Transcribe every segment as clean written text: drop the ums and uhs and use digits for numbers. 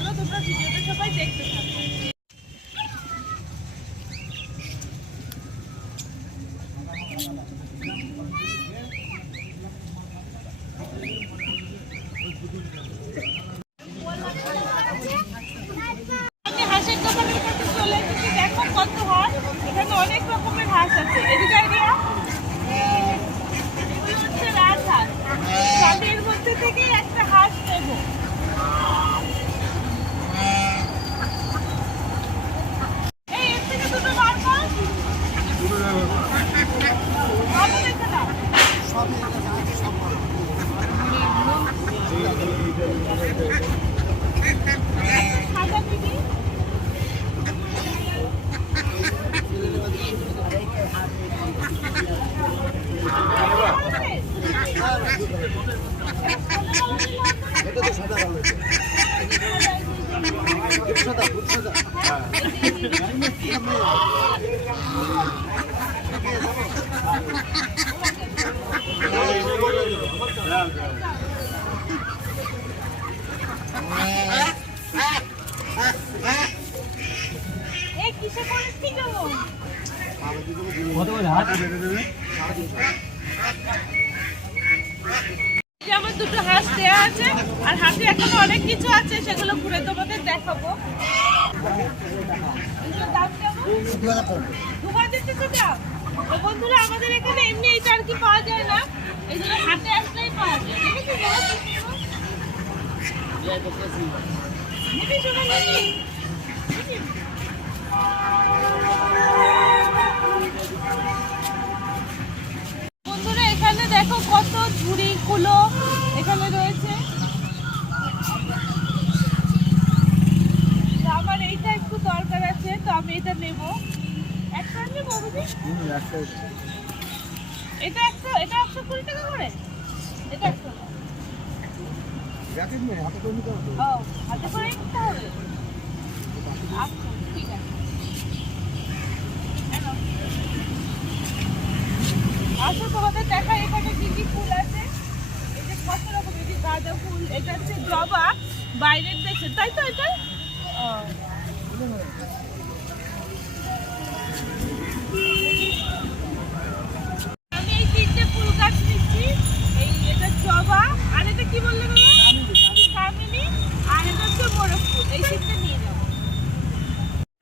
চলো তোমরা ভিডিওটা সবাই দেখতে থাকো। আমি হাঁসের দোকানের কাছে চলে এসেছি, দেখো কত হাঁস। এখানে অনেক রকমের হাঁস আছে। এদিকে আইডিয়া, এগুলো হচ্ছে রাজহাঁস। আমি এর মধ্যে থেকে একটা হাঁস নেব। এই এর থেকে দুটো বার কর। ভালো দেখে নাও। সাদা দিবি। এটা তো সাদা ভালো এটা সাদা খুব সাদা এই কিসে করে ঠিক হলো? কত করে হাত বেঁধে দেবে? আমার দুটো হাঁস দেওয়া আছে, আর হাতে এখন অনেক কিছু আছে, সেগুলো ঘুরে তোমাদের দেখাবো। দাম কেমন? 2000 টাকা দাম। তো বন্ধুরা, আমাদের এখানে এমনি এইটা আর কি পাওয়া যায় না, এই জন্য হাটে আসলেই পাওয়া যায়। বন্ধুরা, এখানে দেখো কত ঝুড়ি কুলো এখানে রয়েছে। আমার এইটা একটু দরকার আছে, তো আমি এটা নেব। একটা নেবো বুঝি? এটা 120 টাকা করে। এটা 100। ও, হাতে করে নিতে হবে। আচ্ছা, ঠিক আছে। আসো তোমাদের দেখা এখানে কি কি ফুল আছে। এই যে কত রকম, এই যে গাঁদা ফুল, এটা হচ্ছে জবা বাইরের দেশে, তাই তো? এটা আমি এই 3টে ফুল গাছ নিচ্ছি। এটা জবা, আর এটা কি বললে বাবা? কামিনী, আর এটা হচ্ছে মোরগ ফুল। এই 3টে নিয়ে যাবো।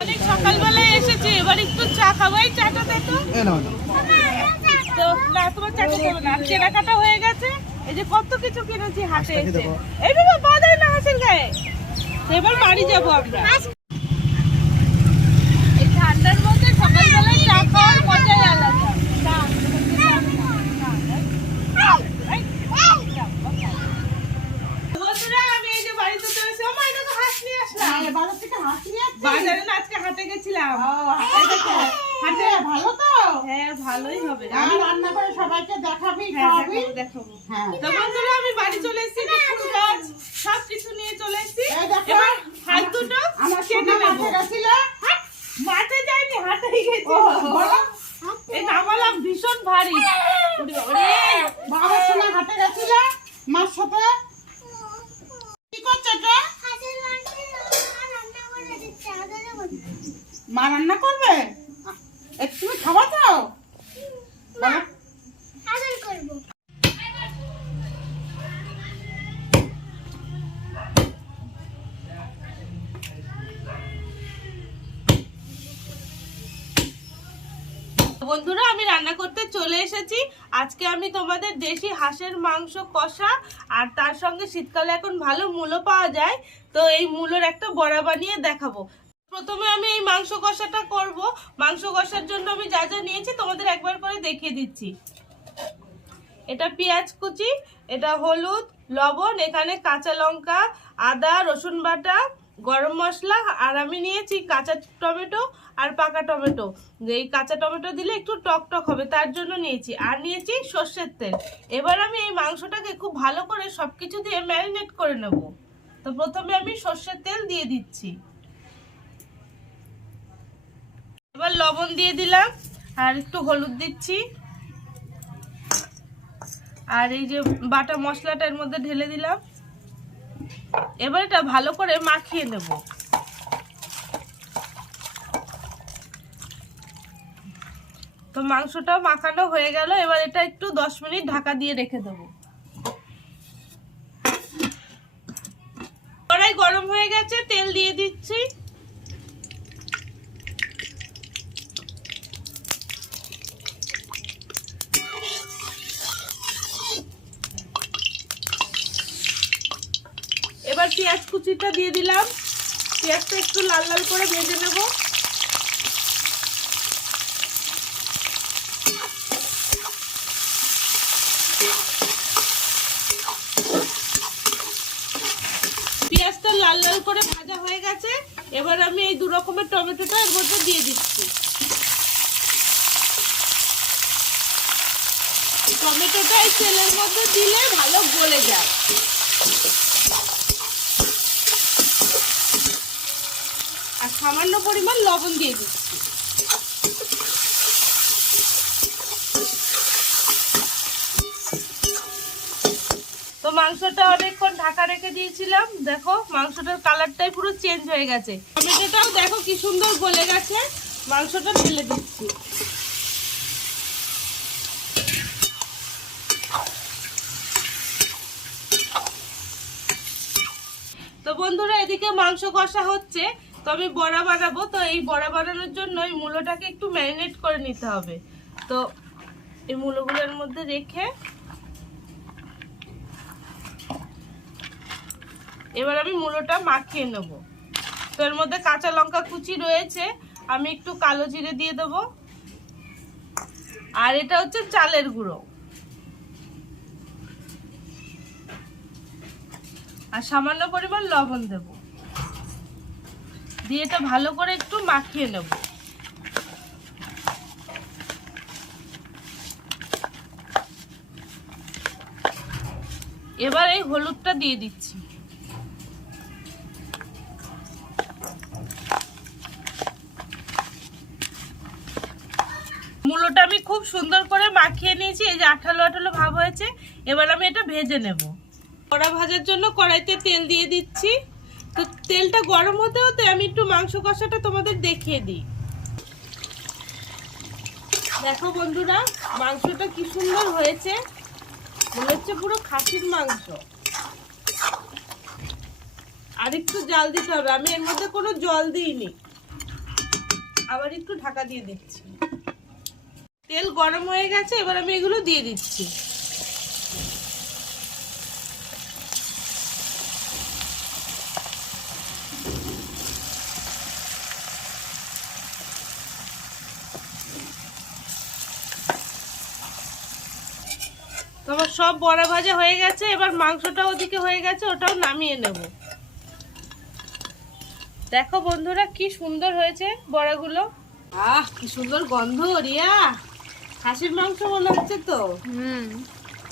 অনেক সকালবেলায় এসেছি, এবার একটু চা খাবো। এই চাটা দেখো। তো না, তোমার চাটা দেবো না, কেনাকাটা হয়ে গেছে। এই যে কত কিছু কিনেছি হাটে এসে। এই বাবা, বাঁধাই না হাঁসের গায়ে। এবার বাড়ি যাবো আমরা। এই ঠান্ডার মধ্যে সকালবেলায় চা খাওয়ার মজাই আলাদা। বন্ধুরা, আমি এই যে বাড়িতে চলেছি। ও মা, এটা তো হাঁস নিয়ে আসলাম। বাজার থেকে হাঁস নিয়ে আসছি। বাজারে না, আজকে হাটে গেছিলাম। হাটে ভালো তো? হ্যাঁ, ভালোই হবে। আমি রান্না করে সবাইকে দেখাবি, খাওয়াবি। দেখাবো। হ্যাঁ। তো বন্ধুরা, আমি বাড়ি চলে এসেছি, ফুল গাছ সব কিছু নিয়ে চলে এসেছি। এই দেখো, এবার হাত দুটো আমার কেটে সোনা নেবো। মাঠে গেছিল। মাঠে যাইনি, হাটেই গেছি। বলো, এই নামালাম ভীষণ ভারী। ওরে বাবারে। বাবার সোনা হাটে গেছিল মার সাথে। কি করছো এটা? মা রান্না করবে? তুমি খাবার দাও। বলো। বন্ধুরা, আমি রান্না করতে চলে এসেছি। আজকে আমি তোমাদের দেশি হাঁসের মাংস কষা, আর তার সঙ্গে শীতকালে এখন ভালো মূলো পাওয়া যায়, তো এই মূলোর একটা বড়া বানিয়ে দেখাবো। প্রথমে আমি এই মাংস কষাটা করব। মাংস কষার জন্য আমি যা যা নিয়েছি তোমাদের একবার করে দেখিয়ে দিচ্ছি। এটা পেঁয়াজ কুচি, এটা হলুদ, লবণ, এখানে কাঁচা লঙ্কা, আদা রসুন বাটা, গরম মশলা, আর আমি নিয়েছি কাঁচা টমেটো আর পাকা টমেটো। এই কাঁচা টমেটো দিলে একটু টক টক হবে, তার জন্য নিয়েছি। আর নিয়েছি সর্ষের তেল। এবার আমি এই মাংসটাকে খুব ভালো করে সবকিছু দিয়ে ম্যারিনেট করে নেব। তো প্রথমে আমি সর্ষের তেল দিয়ে দিচ্ছি। এবার লবণ দিয়ে দিলাম, আর একটু হলুদ দিচ্ছি, আর এই যে বাটা মশলাটা এর মধ্যে ঢেলে দিলাম। এবার এটা ভালো করে মাখিয়ে নেব। তো মাংসটা মাখানো হয়ে গেল, এবার এটা একটু 10 মিনিট ঢাকা দিয়ে রেখে দেবো। কড়াই গরম হয়ে গেছে, তেল দিয়ে দিচ্ছি। এবার পেঁয়াজ কুচিটা দিয়ে দিলাম। পেঁয়াজটা একটু লাল লাল করে ভেজে নেব। পেঁয়াজটা লাল লাল করে ভাজা হয়ে গেছে, এবার আমি এই 2 রকমের টমেটোটা এর মধ্যে দিয়ে দিচ্ছি। টমেটোটা এই তেলের মধ্যে দিলে ভালো গলে যায়। আর সামান্য পরিমাণ লবণ দিয়ে দিচ্ছি। তো মাংসটা অনেকক্ষণ ঢাকা রেখে দিয়েছিলাম, দেখো মাংসটার কালারটাই পুরো চেঞ্জ হয়ে গেছে। টমেটোটাও দেখো কি সুন্দর গলে গেছে। মাংসটা ঢেলে দিচ্ছি। তো বন্ধুরা, এদিকে মাংস কষা হচ্ছে, তো আমি বড়া বানাবো। তো এই বড়া বানানোর জন্য এই মূলোটাকে একটু ম্যারিনেট করে নিতে হবে। তো এই মূলোগুলোর মধ্যে রেখে এবার আমি মূলোটা মাখিয়ে নেব। তো এর মধ্যে কাঁচা লঙ্কা কুচি রয়েছে, আমি একটু কালো জিরে দিয়ে দেব। আর এটা হচ্ছে চালের গুঁড়ো, আর সামান্য পরিমাণ লবণ দেব। দিয়ে এটা ভালো করে একটু মাখিয়ে নেব। এবার এই হলুদটা দিয়ে দিচ্ছি। মূলোটা আমি খুব সুন্দর করে মাখিয়ে নিয়েছি, এই যে আঠালো আঠালো ভাব হয়েছে। এবার আমি এটা ভেজে নেব। বড়া ভাজার জন্য কড়াইতে তেল দিয়ে দিচ্ছি। তো তেলটা গরম হতে হতে আমি একটু মাংস কষাটা তোমাদের দেখিয়ে দিই। দেখো বন্ধুরা, মাংসটা কি সুন্দর হয়েছে, মনে হচ্ছে পুরো খাসির মাংস। আর একটু জাল দিতে হবে, আমি এর মধ্যে কোনো জল দিইনি। আবার একটু ঢাকা দিয়ে দিচ্ছি। তেল গরম হয়ে গেছে, এবার আমি এগুলো দিয়ে দিচ্ছি। তোমার সব বড়া ভাজা হয়ে গেছে, এবার মাংসটা ওদিকে হয়ে গেছে, ওটাও নামিয়ে নেব। দেখো বন্ধুরা কি সুন্দর হয়েছে বড়াগুলো। আহ কি সুন্দর গন্ধ, রিয়া খাসির মাংস মনে হচ্ছে তো।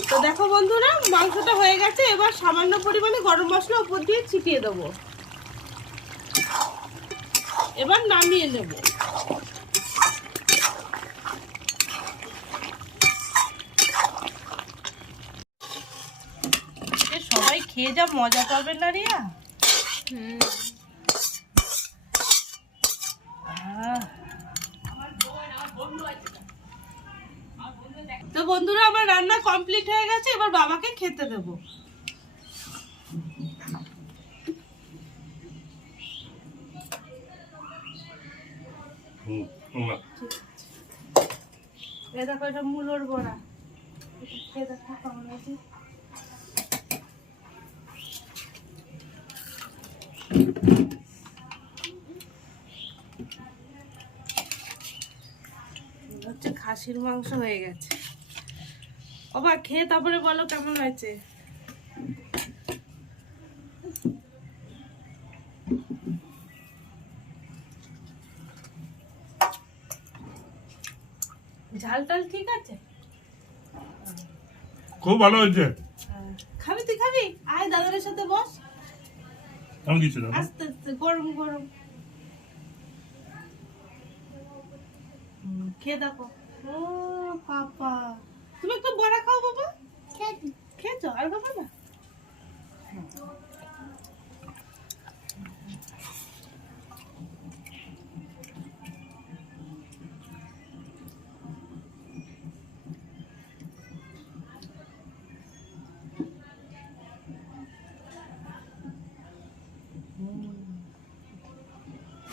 তো দেখো বন্ধুরা, মাংসটা হয়ে গেছে। এবার সামান্য পরিমাণে গরম মশলা উপর দিয়ে ছিটিয়ে দেবো। এবার নামিয়ে নেব। সবাই খেয়ে যা মজা পাবে না রিয়া। তো বন্ধুরা, আমার রান্না কমপ্লিট হয়ে গেছে, এবার বাবাকে খেতে দেবো। দেখো এটা মূলোর বড়া, খেয়ে দেখো কেমন হয়েছে। হচ্ছে খাসির মাংস হয়ে গেছে। বাবা খেয়ে তারপরে বলো কেমন হয়েছে। ঝাল টাল ঠিক আছে, খুব ভালো হয়েছে। খাবি? তুই খাবি? আয় দাদার সাথে বস। কেমন দিচ্ছে দাদা? আস্তে আস্তে, গরম গরম খেয়ে দেখো। ও পাপা, তুমি একটু বড়া খাও বাবা। খেয়েছো? আর খাবো না?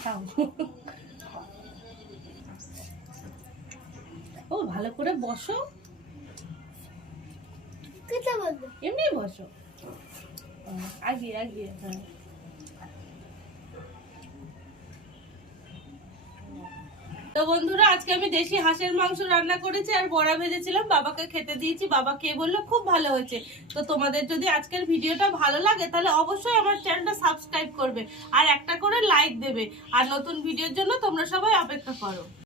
খাও। ও ভালো করে বসো, এমনি বসো, আগিয়ে আগিয়ে। হ্যাঁ তো বন্ধুরা, আজকে আমি দেশি হাঁসের মাংস রান্না করেছি আর বড়া ভেজেছিলাম, বাবাকে খেতে দিয়েছি। বাবা খেয়ে বললো খুব ভালো হয়েছে। তো তোমাদের যদি আজকের ভিডিওটা ভালো লাগে তাহলে অবশ্যই আমার চ্যানেলটা সাবস্ক্রাইব করবে আর একটা করে লাইক দেবে। আর নতুন ভিডিওর জন্য তোমরা সবাই অপেক্ষা করো।